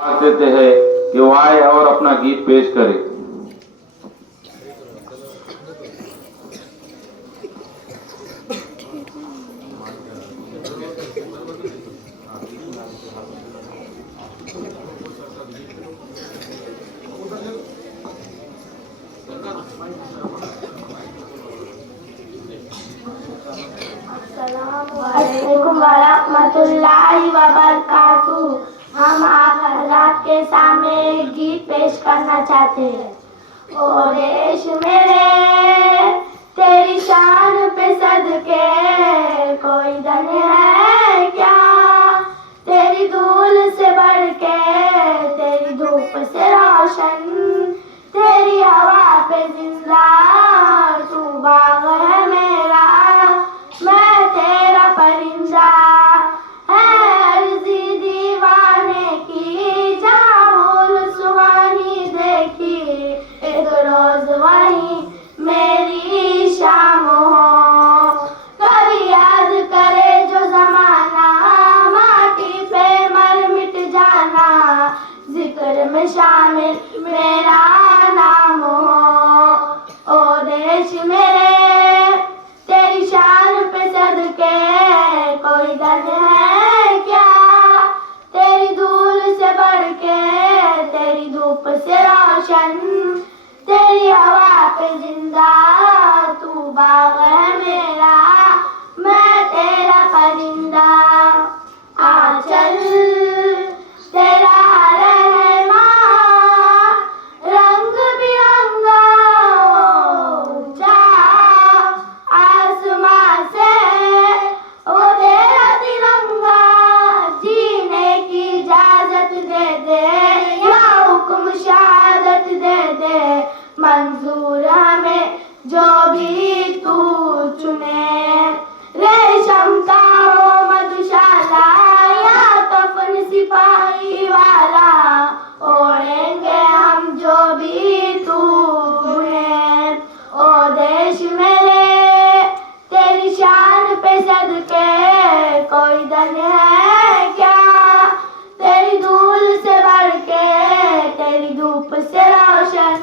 देते हैं कि वो आए और अपना गीत पेश करे। अस्सलामुअलैकुम वरहमतुल्लाहि वबरकातुहू। हम आप हज़रात के सामने एक गीत पेश करना चाहते हैं। ओ देश मेरे तेरी शान पे सदके कोई धन है क्या, तेरी धूल से बढ़ के तेरी धूप से रोशन, तेरी हवा पे जिंदा तू बाग है मेरा, मैं तेरा परिंदा है अर्ज़ी दीवाने की, जहाँ भूल सुहानी देखी एक रोज वही मेरी शाम हो। कभी याद करे जो जमाना माटी पे मर मिट जाना, जिक्र में शामिल मेरा नाम हो। ओ देश मेरे तेरी शान पे सदके कोई दर्द है क्या, तेरी धूल से बढ़ के तेरी धूप से रोशन, तेरी हवा पे जिंदा तू बाग है मेरा, मैं तेरा परिंदा। आ चल तेरा रहमा रंग बिरंगा ऊंचा आसमां से वो तेरा तिरंगा, जीने की इजाजत दे दे या हुक्म शहादत दे दे, मंजूर हमें जो भी तू चुने। रेशम का हो मधुशाला या कफन सिपाही वाला, ओढ़ेंगे हम जो भी तू चुने। ओ देश मेरे तेरी शान पे सदके कोई धन है क्या, तेरी धूल से बढ़ के तेरी धूप से रोशन,